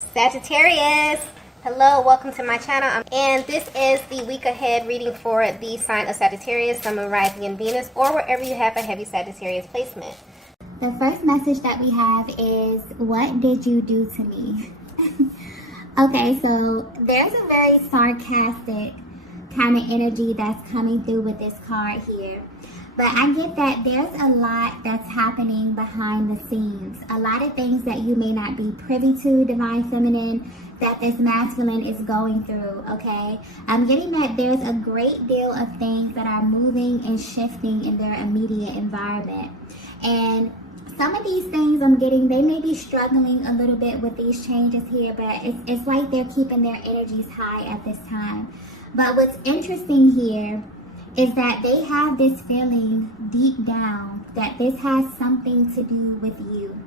Sagittarius, hello, welcome to my channel, and this is the week ahead reading for the sign of Sagittarius, Sun, Moon, Rising, and Venus, or wherever you have a heavy Sagittarius placement. The first message that we have is, what did you do to me? Okay, so there's a very sarcastic kind of energy that's coming through with this card here. But I get that there's a lot that's happening behind the scenes. A lot of things that you may not be privy to, Divine Feminine, that this masculine is going through, okay? I'm getting that there's a great deal of things that are moving and shifting in their immediate environment. And some of these things I'm getting, they may be struggling a little bit with these changes here, but it's like they're keeping their energies high at this time. But what's interesting here is that they have this feeling deep down that this has something to do with you.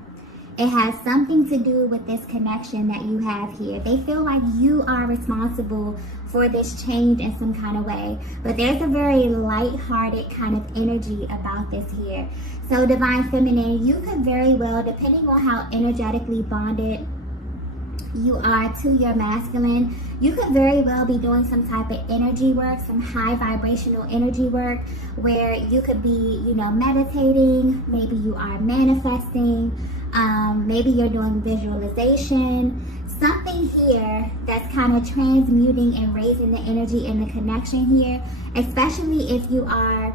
It has something to do with this connection that you have here. They feel like you are responsible for this change in some kind of way. But there's a very light-hearted kind of energy about this here. So Divine Feminine, you could very well, depending on how energetically bonded you are to your masculine, you could very well be doing some type of energy work, some high vibrational energy work, where you could be, meditating, maybe you are manifesting, maybe you're doing visualization, something here that's kind of transmuting and raising the energy and the connection here, especially if you are,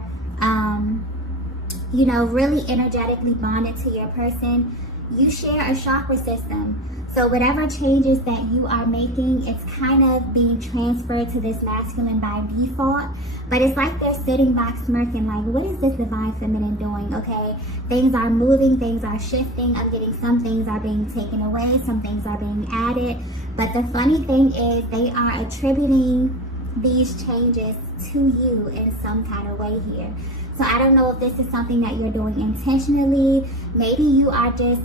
really energetically bonded to your person. You share a chakra system. So whatever changes that you are making, it's kind of being transferred to this masculine by default. But it's like they're sitting back smirking like, what is this Divine Feminine doing? Okay, things are moving, things are shifting. I'm getting some things are being taken away, some things are being added. But the funny thing is they are attributing these changes to you in some kind of way here. So I don't know if this is something that you're doing intentionally. Maybe you are just,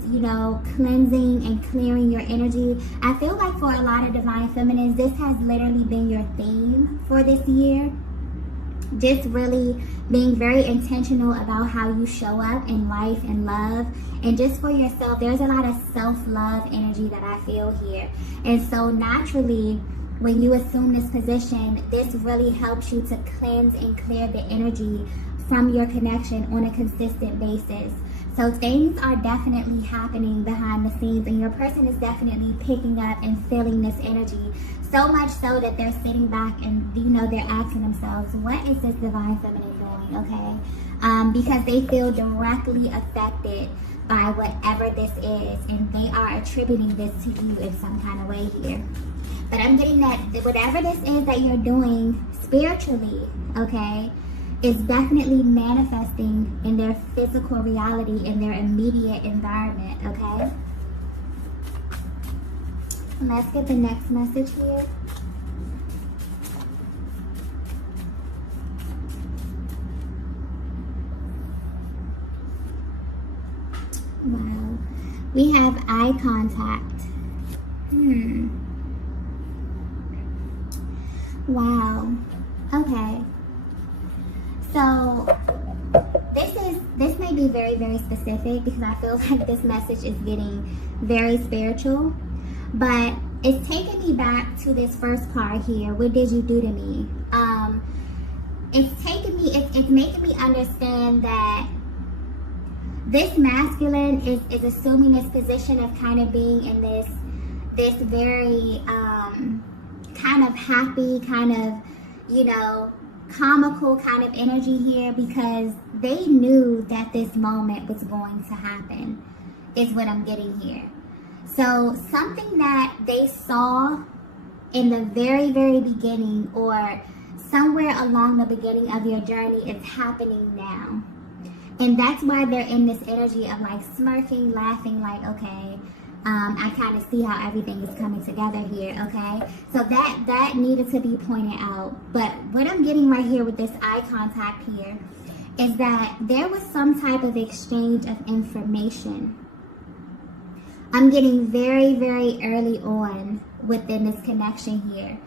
cleansing and clearing your energy. I feel like for a lot of Divine Feminines, this has literally been your theme for this year. Just really being very intentional about how you show up in life and love. And just for yourself, there's a lot of self-love energy that I feel here. And so naturally, when you assume this position, this really helps you to cleanse and clear the energy from your connection on a consistent basis. So things are definitely happening behind the scenes, and your person is definitely picking up and feeling this energy, so much so that they're sitting back and they're asking themselves, what is this Divine Feminine doing? Okay, because they feel directly affected by whatever this is, and they are attributing this to you in some kind of way here. But I'm getting that whatever this is that you're doing spiritually, okay, is definitely manifesting in their physical reality, in their immediate environment, okay? Let's get the next message here. Wow. We have eye contact. Wow. Okay. So this may be very, very specific because I feel like this message is getting very spiritual, but it's taking me back to this first card here. What did you do to me? It's making me understand that this masculine is assuming this position of kind of being in this very kind of happy, kind of, comical kind of energy here, because they knew that this moment was going to happen, is what I'm getting here. So something that they saw in the very, very beginning, or somewhere along the beginning of your journey, is happening now. And that's why they're in this energy of like smirking, laughing, like, okay, I kind of see how everything is coming together here, okay? So that needed to be pointed out. But what I'm getting right here with this eye contact here is that there was some type of exchange of information. I'm getting very, very early on within this connection here.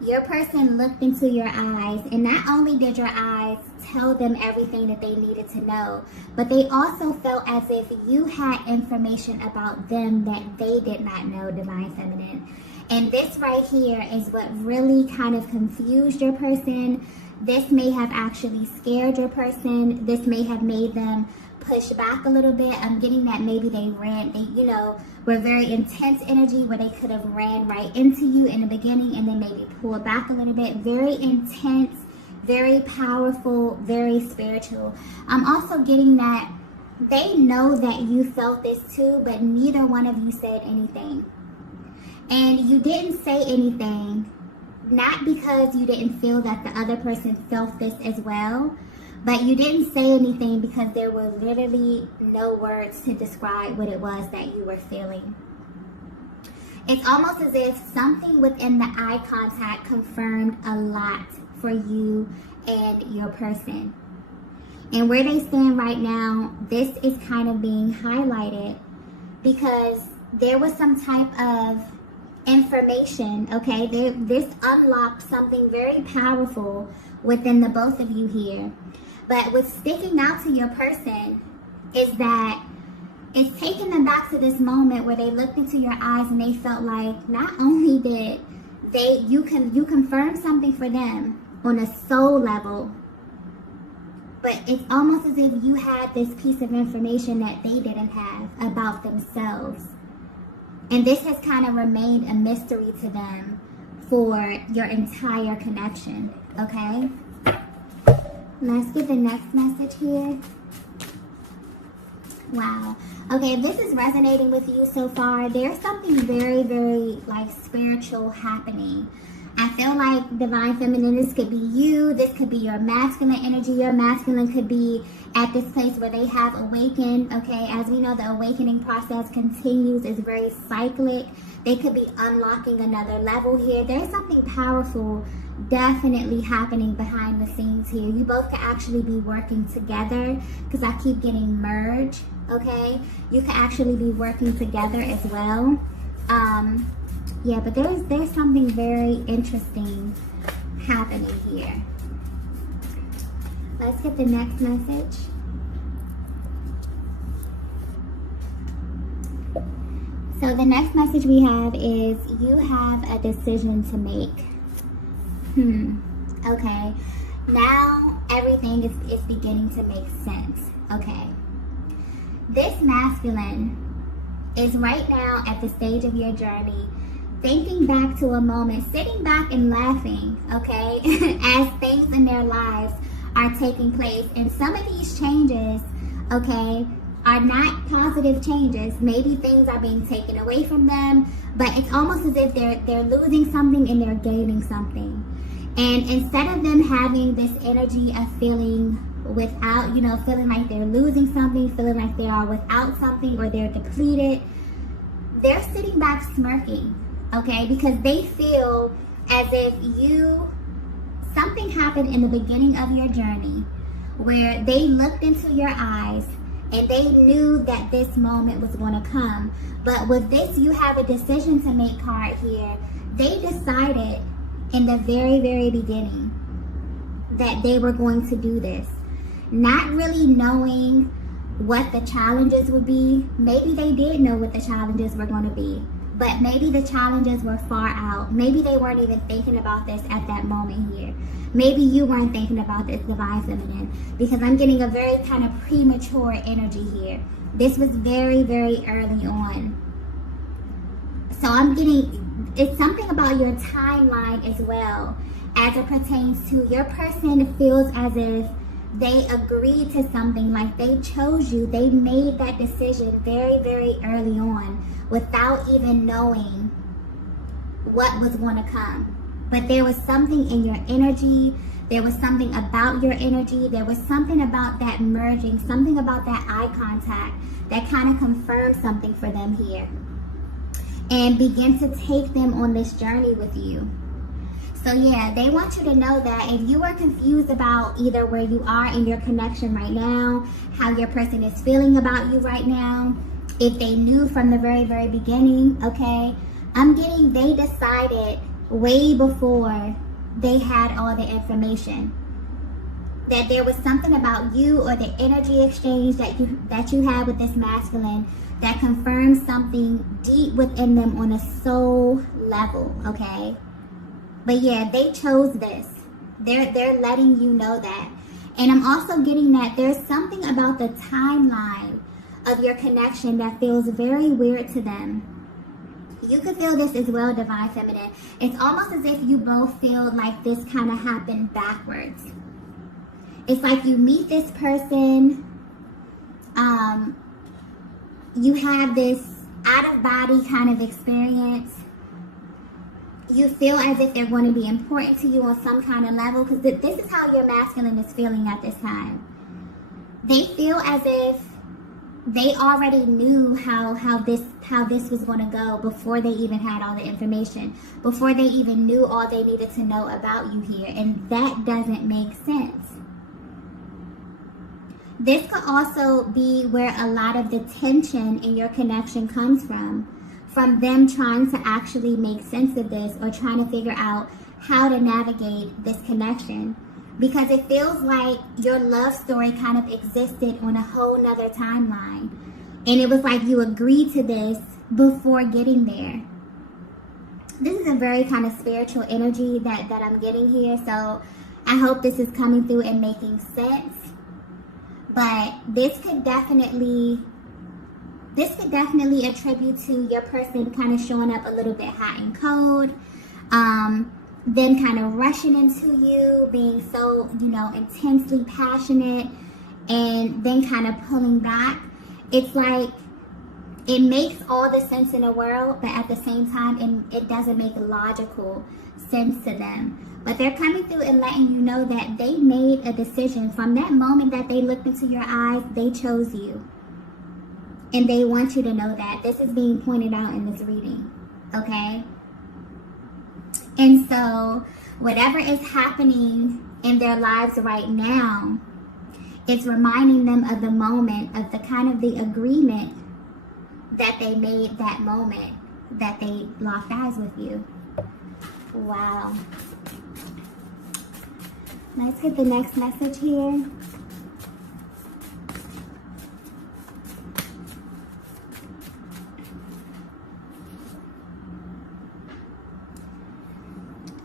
Your person looked into your eyes, and not only did your eyes tell them everything that they needed to know, but they also felt as if you had information about them that they did not know, Divine Feminine. And this right here is what really kind of confused your person. This may have actually scared your person. This may have made them push back a little bit. I'm getting that maybe they were very intense energy where they could have ran right into you in the beginning and then maybe pull back a little bit. Very intense, very powerful, very spiritual. I'm also getting that they know that you felt this too, but neither one of you said anything. And you didn't say anything, not because you didn't feel that the other person felt this as well, but you didn't say anything because there were literally no words to describe what it was that you were feeling. It's almost as if something within the eye contact confirmed a lot for you and your person. And where they stand right now, this is kind of being highlighted because there was some type of information, okay? This unlocked something very powerful within the both of you here. But what's sticking out to your person is that it's taking them back to this moment where they looked into your eyes and they felt like not only did you confirmed something for them on a soul level, but it's almost as if you had this piece of information that they didn't have about themselves. And this has kind of remained a mystery to them for your entire connection, okay? Let's get the next message here. Wow. Okay, if this is resonating with you so far, there's something very, very like spiritual happening. I feel like Divine Feminine, this could be you. This could be your masculine energy. Your masculine could be at this place where they have awakened. Okay, as we know, the awakening process continues. It's very cyclic. They could be unlocking another level here. There's something powerful definitely happening behind the scenes here. You both could actually be working together because I keep getting merge. Okay, you could actually be working together as well. Yeah, but there's something very interesting happening here. Let's get the next message. So the next message we have is you have a decision to make. Okay. Now everything is beginning to make sense. Okay. This masculine is right now at the stage of your journey thinking back to a moment, sitting back and laughing, okay, as things in their lives are taking place. And some of these changes, okay, are not positive changes. Maybe things are being taken away from them, but it's almost as if they're losing something and they're gaining something. And instead of them having this energy of feeling without, feeling like they're losing something, feeling like they are without something or they're depleted, they're sitting back smirking. Okay, because they feel as if something happened in the beginning of your journey where they looked into your eyes and they knew that this moment was going to come. But with this, you have a decision to make card here. They decided in the very, very beginning that they were going to do this, not really knowing what the challenges would be. Maybe they did know what the challenges were going to be, but maybe the challenges were far out. Maybe they weren't even thinking about this at that moment here. Maybe you weren't thinking about this, Divine Feminine, because I'm getting a very kind of premature energy here. This was very, very early on. So I'm getting, it's something about your timeline as well as it pertains to your person feels as if they agreed to something, like they chose you. They made that decision very, very early on without even knowing what was going to come. But there was something in your energy. There was something about your energy. There was something about that merging, something about that eye contact that kind of confirmed something for them here and begin to take them on this journey with you. So yeah, they want you to know that if you are confused about either where you are in your connection right now, how your person is feeling about you right now, if they knew from the very, very beginning, okay, I'm getting they decided way before they had all the information. That there was something about you or the energy exchange that you had with this masculine that confirms something deep within them on a soul level, okay? But yeah, they chose this. They're letting you know that. And I'm also getting that there's something about the timeline of your connection that feels very weird to them. You could feel this as well, Divine Feminine. It's almost as if you both feel like this kind of happened backwards. It's like you meet this person, you have this out-of-body kind of experience. You feel as if they're going to be important to you on some kind of level, because this is how your masculine is feeling at this time. They feel as if they already knew how this was going to go before they even had all the information, before they even knew all they needed to know about you here, and that doesn't make sense. This could also be where a lot of the tension in your connection comes from them trying to actually make sense of this or trying to figure out how to navigate this connection. Because it feels like your love story kind of existed on a whole nother timeline. And it was like you agreed to this before getting there. This is a very kind of spiritual energy that I'm getting here. So I hope this is coming through and making sense. But this could definitely attribute to your person kind of showing up a little bit hot and cold. Them kind of rushing into you, being so, intensely passionate, and then kind of pulling back. It's like it makes all the sense in the world, but at the same time, it doesn't make logical sense to them. But they're coming through and letting you know that they made a decision. From that moment that they looked into your eyes, they chose you. And they want you to know that. This is being pointed out in this reading, okay? And so, whatever is happening in their lives right now, it's reminding them of the moment, of the kind of the agreement that they made that moment that they locked eyes with you. Wow. Let's get the next message here.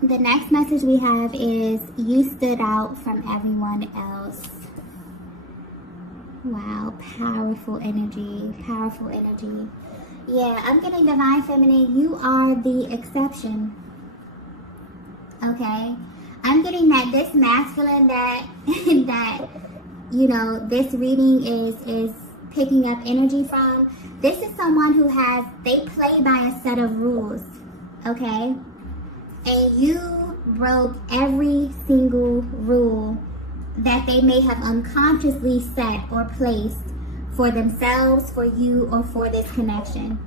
The next message we have is, you stood out from everyone else. Wow, powerful energy, powerful energy. Yeah, I'm getting Divine Feminine, you are the exception. Okay? I'm getting that this masculine that this reading is picking up energy from. This is someone who they play by a set of rules. Okay? And you broke every single rule that they may have unconsciously set or placed for themselves, for you, or for this connection.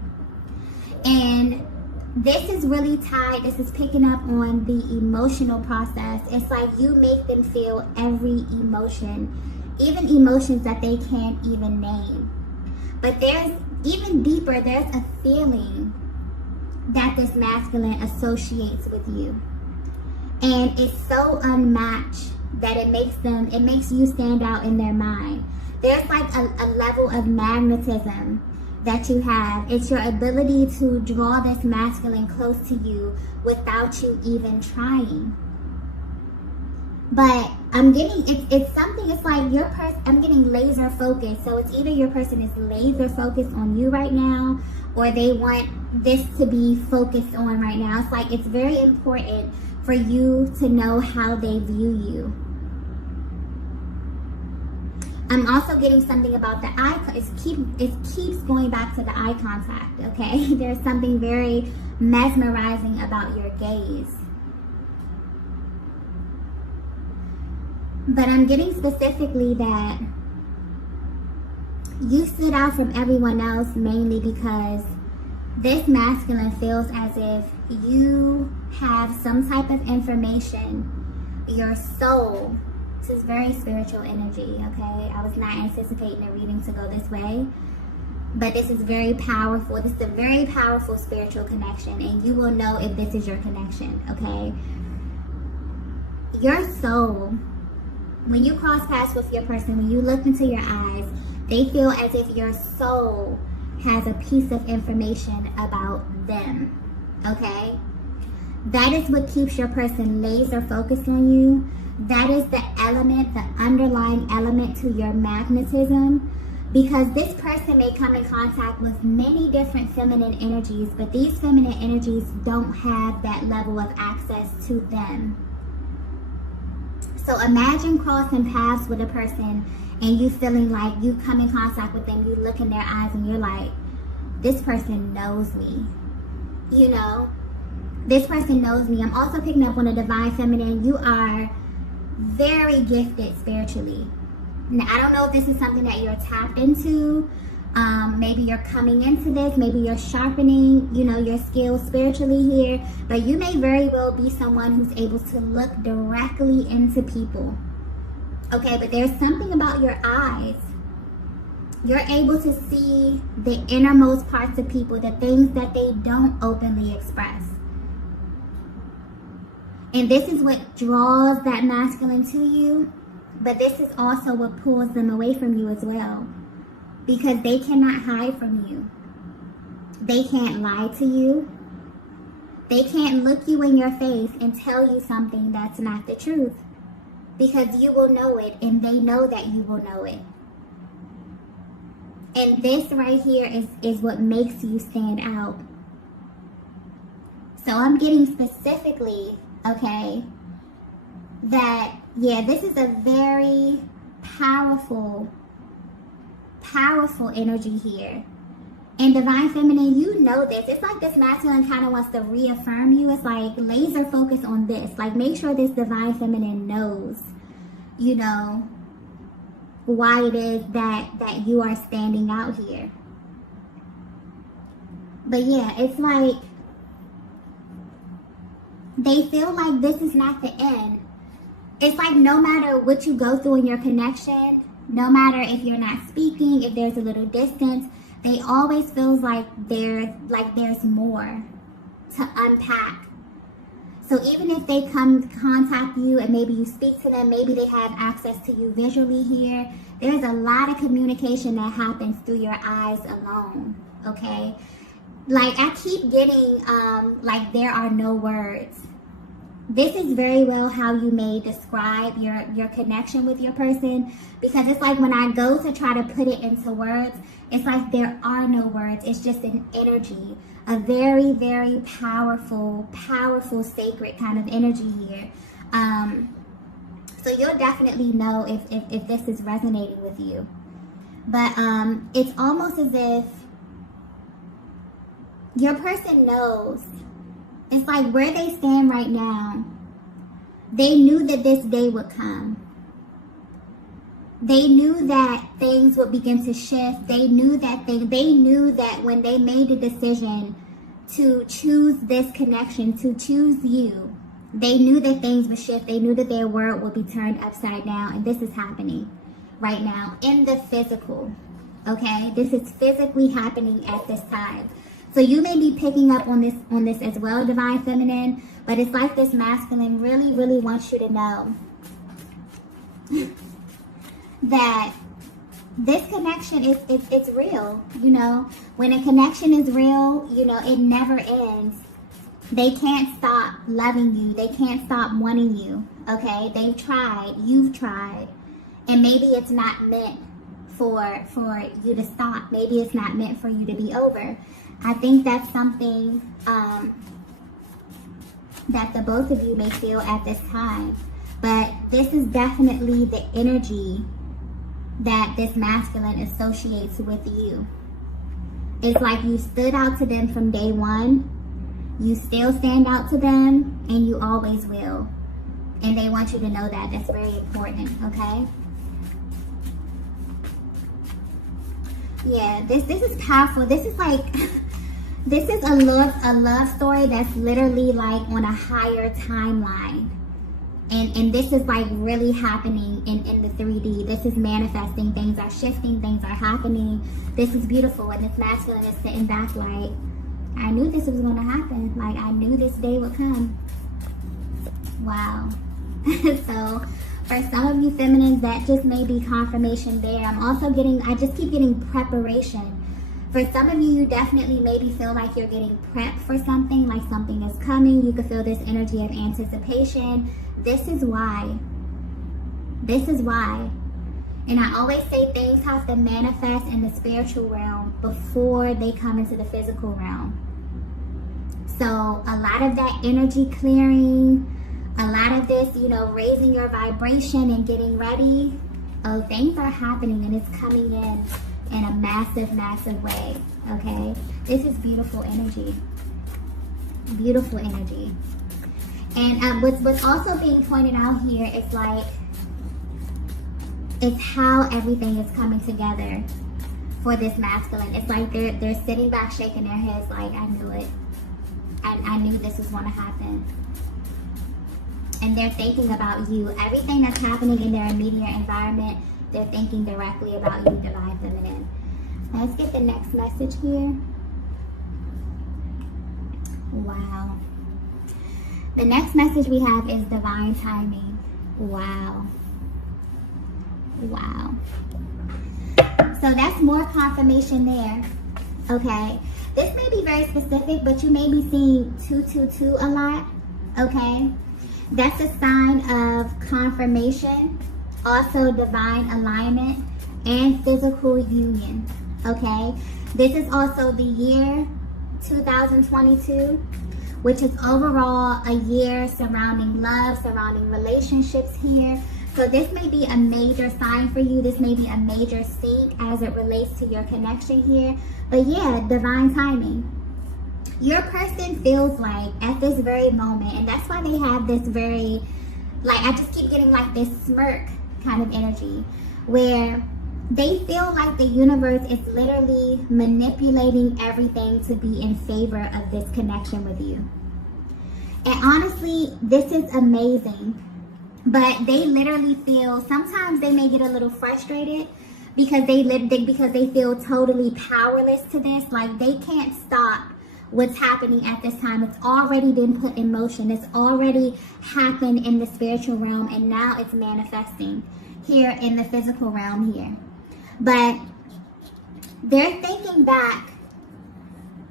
And this is really tied, this is picking up on the emotional process. It's like you make them feel every emotion, even emotions that they can't even name. But there's even deeper, there's a feeling that this masculine associates with you. And it's so unmatched that it makes you stand out in their mind. There's like a level of magnetism that you have. It's your ability to draw this masculine close to you without you even trying. But I'm getting, it's something, it's like your person, I'm getting laser focused. So it's either your person is laser focused on you right now, or they want this to be focused on right now. It's like it's very important for you to know how they view you. I'm also getting something about the eye. It keeps going back to the eye contact, okay? There's something very mesmerizing about your gaze. But I'm getting specifically that you stood out from everyone else mainly because this masculine feels as if you have some type of information, your soul. This is very spiritual energy, okay? I was not anticipating a reading to go this way. But this is very powerful. This is a very powerful spiritual connection, and you will know if this is your connection, okay? Your soul, when you cross paths with your person, when you look into your eyes, they feel as if your soul has a piece of information about them, okay? That is what keeps your person laser focused on you. That is the element, the underlying element to your magnetism, because this person may come in contact with many different feminine energies, but these feminine energies don't have that level of access to them. So imagine crossing paths with a person and you feeling like you come in contact with them, you look in their eyes and you're like, this person knows me, you know? This person knows me. I'm also picking up on the divine feminine. You are very gifted spiritually. Now, I don't know if this is something that you're tapped into. Maybe you're coming into this. Maybe you're sharpening, you know, your skills spiritually here. But you may very well be someone who's able to look directly into people. Okay, but there's something about your eyes. You're able to see the innermost parts of people, the things that they don't openly express. And this is what draws that masculine to you, but this is also what pulls them away from you as well, because they cannot hide from you. They can't lie to you. They can't look you in your face and tell you something that's not the truth, because you will know it, and they know that you will know it. And this right here is what makes you stand out. So I'm getting specifically, okay, that, yeah, this is a very powerful energy here. And divine feminine, you know this. It's like this masculine kind of wants to reaffirm you. It's like laser focus on this. Like, make sure this divine feminine knows, you know, why it is that you are standing out here. But yeah, it's like they feel like this is not the end. It's like no matter what you go through in your connection, no matter if you're not speaking, if there's a little distance, they always feels like there's more to unpack. So even if they come to contact you and maybe you speak to them, maybe they have access to you visually here, there's a lot of communication that happens through your eyes alone, okay? Like, I keep getting, like, there are no words. This is very well how you may describe your connection with your person, because it's like when I go to try to put it into words, it's like there are no words. It's just an energy, a very, very powerful, sacred kind of energy here. So you'll definitely know if this is resonating with you. But it's almost as if your person knows. It's like where they stand right now, they knew that this day would come. They knew that things would begin to shift. They knew that they knew that when they made the decision to choose this connection, to choose you, they knew that things would shift. They knew that their world would be turned upside down. And this is happening right now in the physical. Okay? This is physically happening at this time. So you may be picking up on this as well, divine feminine, but it's like this masculine really, really wants you to know that this connection it's real. You know, when a connection is real, you know, it never ends. They can't stop loving you. They can't stop wanting you. Okay, they've tried. You've tried, and maybe it's not meant for you to stop. Maybe it's not meant for you to be over. I think that's something that the both of you may feel at this time. But this is definitely the energy that this masculine associates with you. It's like you stood out to them from day one. You still stand out to them, and you always will. And they want you to know that. That's very important, okay? Yeah, this is powerful. This is like... This is a love story that's literally like on a higher timeline. And this is like really happening in the 3D. This is manifesting. Things are shifting. Things are happening. This is beautiful. And this masculine is sitting back like, I knew this was going to happen. Like, I knew this day would come. Wow. So, for some of you feminines, that just may be confirmation there. I just keep getting preparation. For some of you, you definitely maybe feel like you're getting prepped for something, like something is coming. You can feel this energy of anticipation. This is why. This is why. And I always say things have to manifest in the spiritual realm before they come into the physical realm. So a lot of that energy clearing, a lot of this, you know, raising your vibration and getting ready. Oh, things are happening and it's coming in a massive, massive way, okay? This is beautiful energy. Beautiful energy. And what's also being pointed out here is like, it's how everything is coming together for this masculine. It's like they're sitting back, shaking their heads like, I knew it. I knew this was going to happen. And they're thinking about you. Everything that's happening in their immediate environment, they're thinking directly about you, Divine Feminine. Let's get the next message here. Wow. The next message we have is divine timing. Wow. Wow. So that's more confirmation there. Okay. This may be very specific, but you may be seeing 222 a lot. Okay. That's a sign of confirmation, also divine alignment, and physical union. Okay. This is also the year 2022, which is overall a year surrounding love, surrounding relationships here. So this may be a major sign for you. This may be a major sync as it relates to your connection here. But yeah, divine timing. Your person feels like at this very moment, and that's why they have this very, like, I just keep getting like this smirk kind of energy, where they feel like the universe is literally manipulating everything to be in favor of this connection with you. And honestly, this is amazing. But they literally feel, sometimes they may get a little frustrated because they feel totally powerless to this. Like, they can't stop what's happening at this time. It's already been put in motion. It's already happened in the spiritual realm, and now it's manifesting here in the physical realm here. But they're thinking back,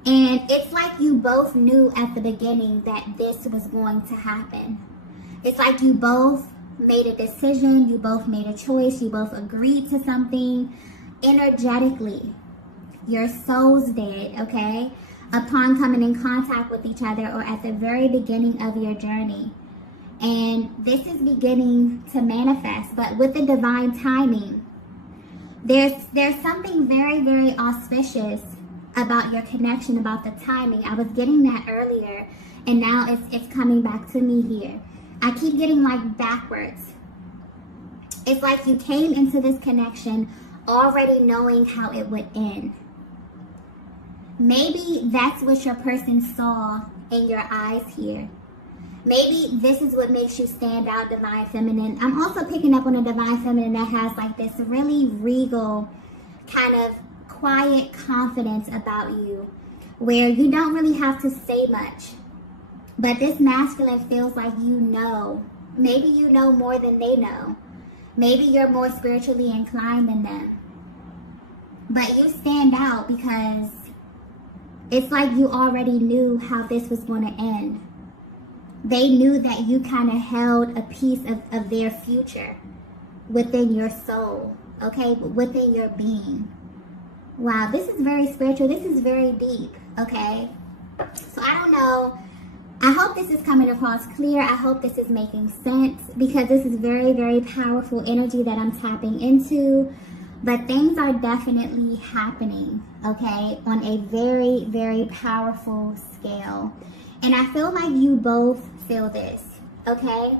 and it's like you both knew at the beginning that this was going to happen. It's like you both made a decision, you both made a choice, you both agreed to something energetically. Your souls did, okay? Upon coming in contact with each other, or at the very beginning of your journey. And this is beginning to manifest, but with the divine timing, there's something very, very auspicious about your connection, about the timing. I was getting that earlier, and now it's coming back to me here. I keep getting like backwards. It's like you came into this connection already knowing how it would end. Maybe that's what your person saw in your eyes here. Maybe this is what makes you stand out, Divine Feminine. I'm also picking up on a Divine Feminine that has like this really regal, kind of quiet confidence about you, where you don't really have to say much. But this masculine feels like you know. Maybe you know more than they know. Maybe you're more spiritually inclined than them. But you stand out because it's like you already knew how this was going to end. They knew that you kind of held a piece of their future within your soul, okay? Within your being. Wow, this is very spiritual. This is very deep, okay? So I don't know. I hope this is coming across clear. I hope this is making sense, because this is very, very powerful energy that I'm tapping into. But things are definitely happening, okay, on a very, very powerful scale. And I feel like you both feel this, okay?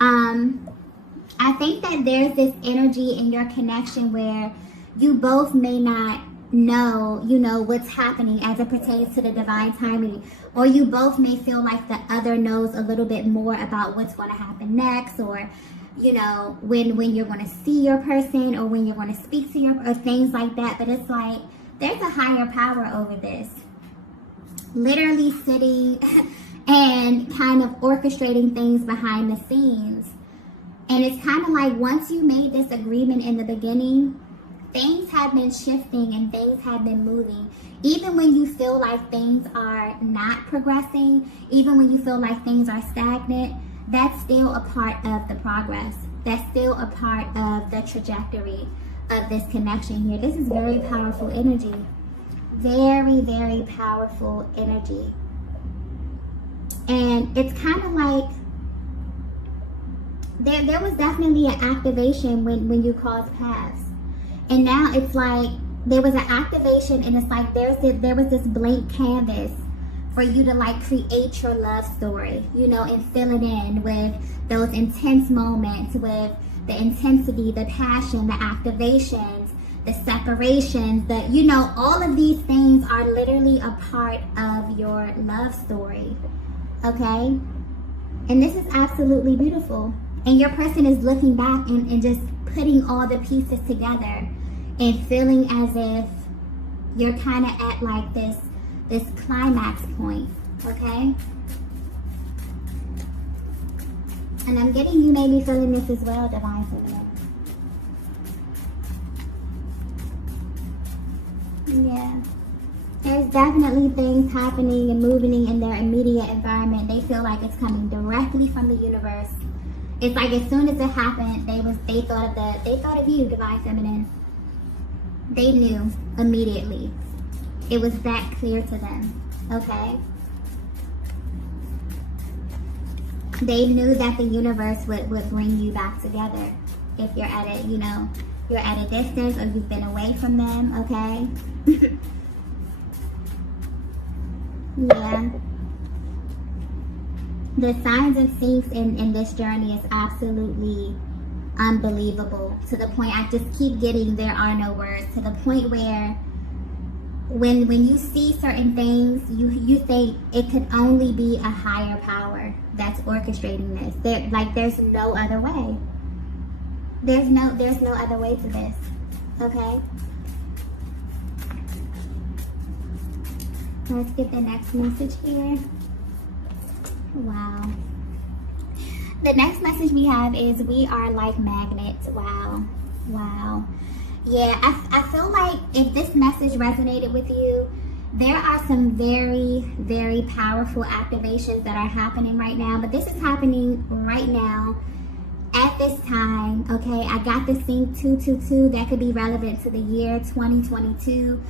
I think that there's this energy in your connection where you both may not know, what's happening as it pertains to the divine timing. Or you both may feel like the other knows a little bit more about what's going to happen next, or, when you're going to see your person, or when you're going to speak to or things like that. But it's like, there's a higher power over this. Literally sitting and kind of orchestrating things behind the scenes. And it's kind of like, once you made this agreement in the beginning, things have been shifting and things have been moving. Even when you feel like things are not progressing, even when you feel like things are stagnant, that's still a part of the progress. That's still a part of the trajectory of this connection here. This is very powerful energy. Very, very powerful energy. And it's kind of like, there was definitely an activation when you crossed paths. And now it's like, there was an activation, and it's like there was this blank canvas for you to like create your love story, and fill it in with those intense moments, with the intensity, the passion, the activations, the separations, all of these things are literally a part of your love story, okay? And this is absolutely beautiful. And your person is looking back and just putting all the pieces together and feeling as if you're kind of at like this climax point, okay? And I'm getting you may be feeling this as well, Divine Feminine. Yeah. There's definitely things happening and moving in their immediate environment. They feel like it's coming directly from the universe. It's like as soon as it happened, they thought of you, Divine Feminine. They knew immediately. It was that clear to them, okay? They knew that the universe would bring you back together if you're at a, you're at a distance or you've been away from them, okay? Yeah. The signs and syncs in this journey is absolutely unbelievable. To the point I just keep getting there are no words. To the point where when you see certain things, you think it could only be a higher power that's orchestrating this. There's no other way. There's no other way to this. Okay? Let's get the next message here. Wow. The next message we have is we are like magnets. Wow. Wow. Yeah, I feel like if this message resonated with you, there are some very, very powerful activations that are happening right now. But this is happening right now at this time, okay? I got this thing 222 that could be relevant to the year 2022.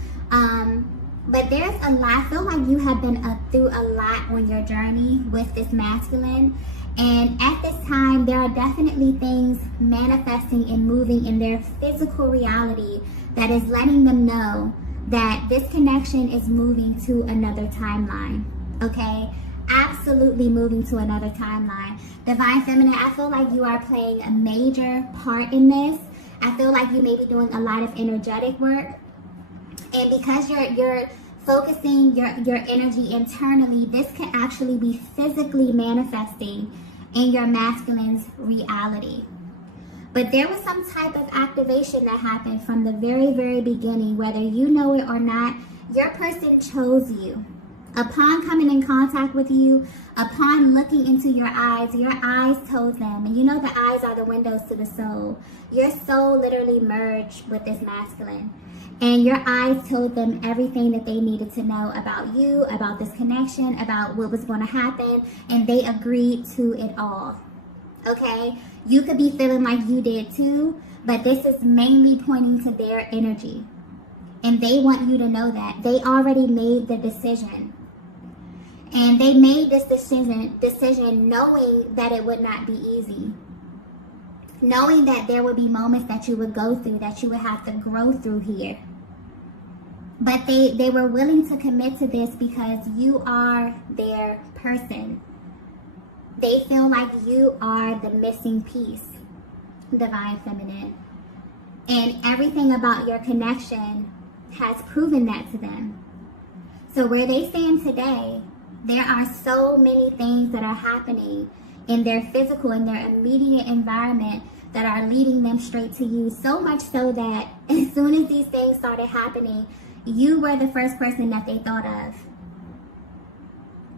But there's a lot. I feel like you have been through a lot on your journey with this masculine. And at this time, there are definitely things manifesting and moving in their physical reality that is letting them know that this connection is moving to another timeline, okay? Absolutely moving to another timeline. Divine Feminine, I feel like you are playing a major part in this. I feel like you may be doing a lot of energetic work. And because you're focusing your energy internally, this can actually be physically manifesting in your masculine's reality. But there was some type of activation that happened from the very, very beginning, whether you know it or not. Your person chose you. Upon coming in contact with you, upon looking into your eyes told them, and the eyes are the windows to the soul. Your soul literally merged with this masculine. And your eyes told them everything that they needed to know about you, about this connection, about what was going to happen, and they agreed to it all. Okay? You could be feeling like you did too, but this is mainly pointing to their energy. And they want you to know that. They already made the decision. And they made this decision knowing that it would not be easy. Knowing that there would be moments that you would go through, that you would have to grow through here. But they were willing to commit to this because you are their person. They feel like you are the missing piece, Divine Feminine. And everything about your connection has proven that to them. So where they stand today, there are so many things that are happening in their physical, in their immediate environment that are leading them straight to you. So much so that as soon as these things started happening, you were the first person that they thought of.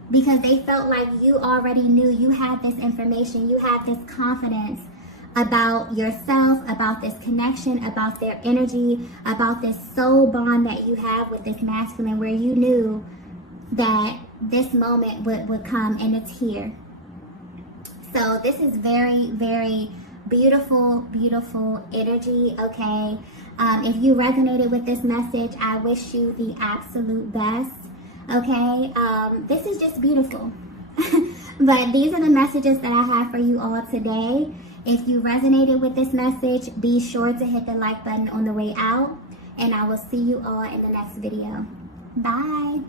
Because they felt like you already knew, you had this information, you had this confidence about yourself, about this connection, about their energy, about this soul bond that you have with this masculine, where you knew that this moment would come, and it's here. So this is very, very beautiful, beautiful energy, okay? If you resonated with this message, I wish you the absolute best, okay? This is just beautiful. But these are the messages that I have for you all today. If you resonated with this message, be sure to hit the like button on the way out, and I will see you all in the next video. Bye.